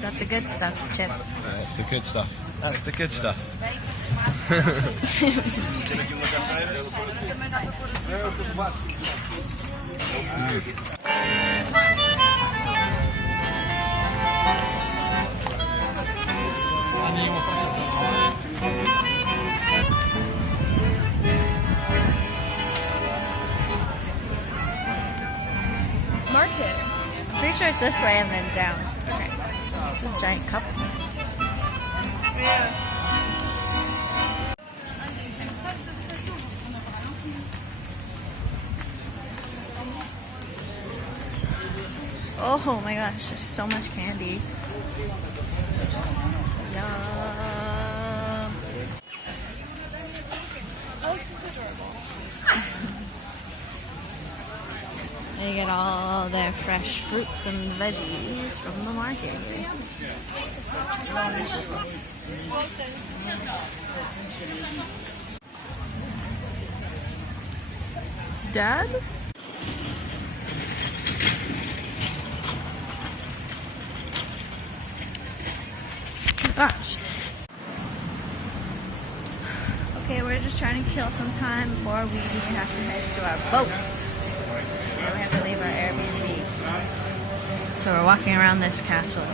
Got the good stuff, Chip. That's the good stuff. That's the good stuff. Market. Pretty sure it's this way and then down. Okay. It's a giant cup. Yeah. Oh my gosh, there's so much candy. Yum. Oh, this is adorable. They get all their fresh fruits and veggies from the market. Dad? Gosh. Okay, we're just trying to kill some time before we have to head to our boat. And we have to leave our Airbnb. So we're walking around this castle.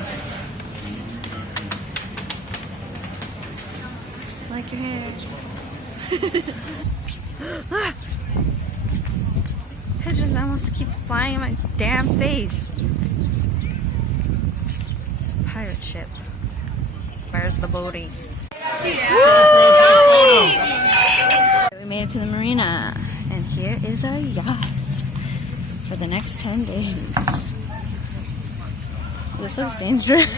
Like your hair. Ah! Pigeons almost keep flying in my damn face. It's a pirate ship. Where's the boating? We made it to the marina, and here is our yacht for the next 10 days. This looks dangerous.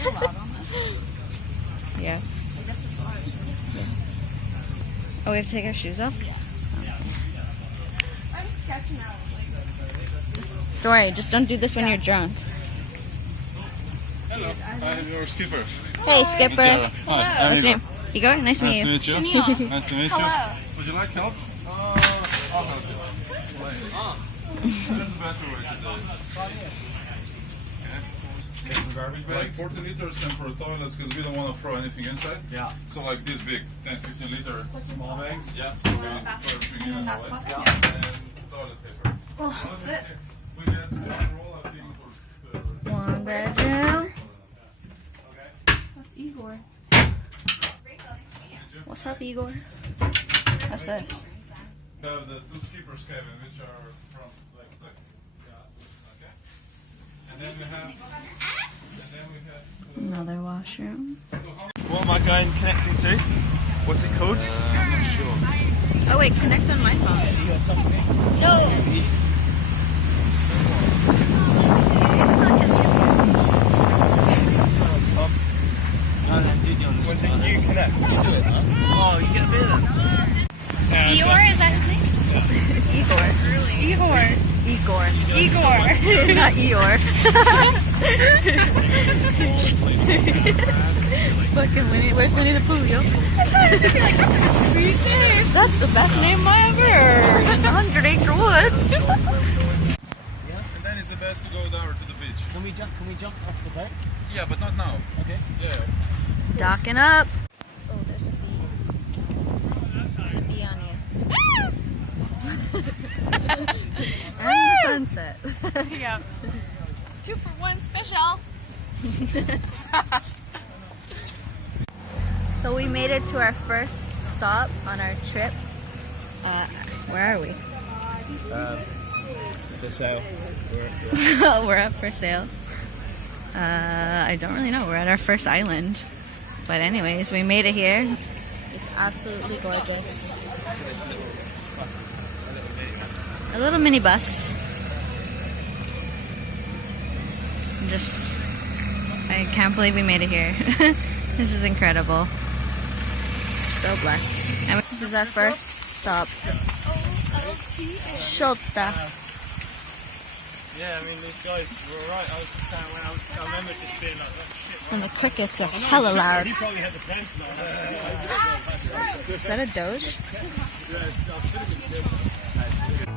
Yeah. Oh, we have to take our shoes off? I'm sketching out. Don't worry, just don't do this when you're drunk. Hello, I'm your skipper. Hey, skipper. Hi, I'm What's your name? Igor, nice to meet you. Nice to meet you. Nice to meet you. Hello. Would you like help? I'll help you. That's the better way to do it. Garbage bags? Like 40 liters and for the toilets because we don't want to throw anything inside. Yeah. So like this big, 10, 15 liter small bags. Yeah. So we throw everything in and out. Yeah. And toilet paper. Oh, We get one roll of thing for one bedroom. That's Igor. What's up, Igor? What's this? the two skippers cabin, which are from like okay. And then we have Another washroom. What am I going connecting to? What's it called? I'm not sure. Oh wait, connect on my phone. You got something? No! When you connect, you do it, huh? Oh, you get a bit of that. Igor, is that his name? It's Igor. Igor. Igor. Igor. Not Eeyore. Fucking Winnie. Where's Winnie the Pooh, yo? That's why I was thinking, like, that's a sweet name. That's the best name I ever heard. In 100 Acre Woods. And then it's the best to go down to the beach. Can we jump off the boat? Yeah, but not now. Okay. Yeah. Docking up. Oh, there's a bee. There's a bee on you. And the sunset. Yeah. 2 for 1 special. So we made it to our first stop on our trip. Where are we? For sale. We're up for sale. I don't really know. We're at our first island. But anyways, we made it here. It's absolutely gorgeous. A little mini bus. I can't believe we made it here. This is incredible. So blessed. And this is our first stop. Šolta. Yeah, I mean, these guys were alright. I was just saying when I remember just being like, oh, shit. And the crickets are hella loud. He probably had the fence now. Is that a doge? Yeah, I should have been good.